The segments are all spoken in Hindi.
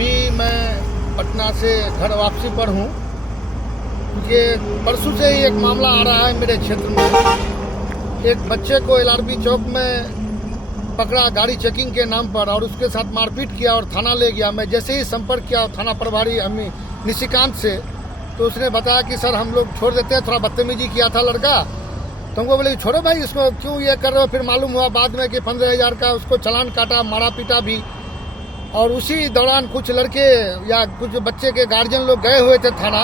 अभी मैं पटना से घर वापसी पर हूँ, क्योंकि परसों से ही एक मामला आ रहा है मेरे क्षेत्र में। एक बच्चे को एलआरबी चौक में पकड़ा गाड़ी चेकिंग के नाम पर और उसके साथ मारपीट किया और थाना ले गया। मैं जैसे ही संपर्क किया थाना प्रभारी निशिकांत से, तो उसने बताया कि सर हम लोग छोड़ देते हैं, थोड़ा बदतमीजी किया था लड़का। तो हमको बोले छोड़ो भाई, इसको क्यों ये कर रहे हो। फिर मालूम हुआ बाद में कि 15,000 का उसको चालान काटा, मारा पीटा भी। और उसी दौरान कुछ लड़के या कुछ बच्चे के गार्जियन लोग गए हुए थे थाना।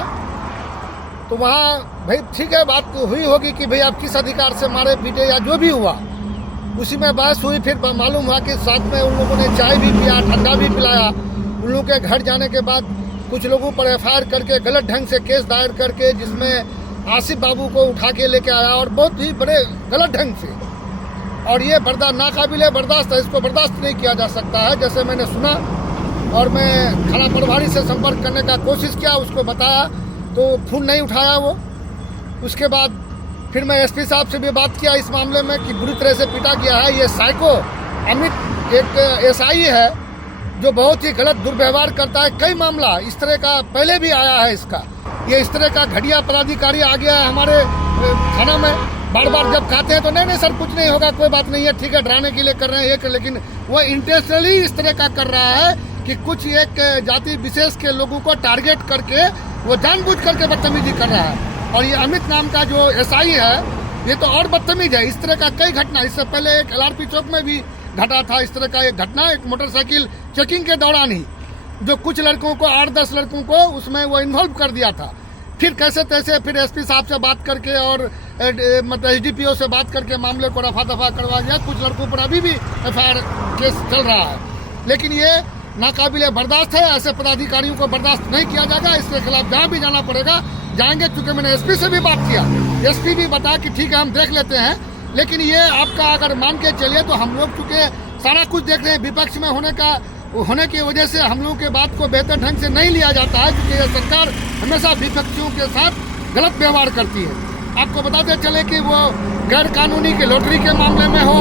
तो वहाँ भाई ठीक है, बात हुई होगी कि भाई आप किस अधिकार से मारे पीटे या जो भी हुआ, उसी में बहस हुई। फिर मालूम हुआ कि साथ में उन लोगों ने चाय भी पिया, ठंडा भी पिलाया। उन लोगों के घर जाने के बाद कुछ लोगों पर एफआईआर करके गलत ढंग से केस दायर करके, जिसमें आसिफ बाबू को उठा के लेके आया और बहुत ही बड़े गलत ढंग से। और ये नाकाबिले बर्दाश्त है, इसको बर्दाश्त नहीं किया जा सकता है। जैसे मैंने सुना और मैं थाना प्रभारी से संपर्क करने का कोशिश किया, उसको बताया तो फोन नहीं उठाया वो। उसके बाद फिर मैं एसपी साहब से भी बात किया इस मामले में कि बुरी तरह से पीटा गया है। ये साइको अमित एक एसआई है जो बहुत ही गलत दुर्व्यवहार करता है। कई मामला इस तरह का पहले भी आया है इसका। ये इस तरह का घटिया पदाधिकारी आ गया है हमारे थाना में। बार बार जब कहते हैं तो नहीं सर कुछ नहीं होगा, कोई बात नहीं है, ठीक है, डराने के लिए कर रहे हैं लेकिन वो इंटेंशनली इस तरह का कर रहा है कि कुछ एक जाति विशेष के लोगों को टारगेट करके वो जानबूझ करके बदतमीजी कर रहा है। और ये अमित नाम का जो एसआई है ये तो और बदतमीज है। इस तरह का कई घटना, इससे पहले एक एलआरपी चौक में भी घटा था इस तरह का एक घटना, एक मोटरसाइकिल चेकिंग के दौरान ही जो कुछ लड़कों को 8-10 लड़कों को उसमें वो इन्वॉल्व कर दिया था। फिर कैसे तैसे फिर एसपी साहब से बात करके और मतलब एसडीपीओ से बात करके मामले को रफा दफा करवा दिया। कुछ लड़कों पर अभी भी एफआईआर केस चल रहा है, लेकिन ये नाकाबिले बर्दाश्त है। ऐसे पदाधिकारियों को बर्दाश्त नहीं किया जाएगा। इसके खिलाफ जहाँ भी जाना पड़ेगा जाएंगे। क्योंकि मैंने एसपी से भी बात किया, एसपी भी बता कि ठीक है हम देख लेते हैं, लेकिन ये आपका अगर मान के चलिए तो हम लोग चूंकि सारा कुछ देख रहे हैं, विपक्ष में होने की वजह से हम लोगों के बात को बेहतर ढंग से नहीं लिया जाता है, क्योंकि ये सरकार हमेशा विपक्षियों के साथ गलत व्यवहार करती है। आपको बताते चले कि वो गैर कानूनी के लॉटरी के मामले में हो,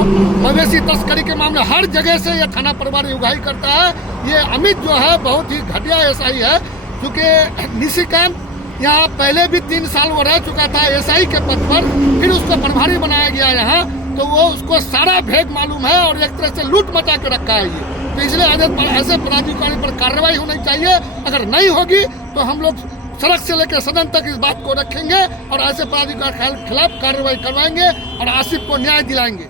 मवेशी तस्करी के मामले, हर जगह से ये थाना प्रभारी उगाही करता है। ये अमित जो है बहुत ही घटिया एसआई है, क्योंकि निशिकांत यहाँ पहले भी 3 साल वो रह चुका था एसआई के पद पर, फिर उसको प्रभारी बनाया गया यहाँ, तो वो उसको सारा भेद मालूम है और एक तरह से लूट मचा के रखा है ये। तो इसलिए ऐसे पदाधिकारी पर कार्रवाई होनी चाहिए। अगर नहीं होगी तो हम लोग सड़क से लेकर सदन तक इस बात को रखेंगे और ऐसे पदाधिकारी के खिलाफ कार्रवाई करवाएंगे और आसिफ को न्याय दिलाएंगे।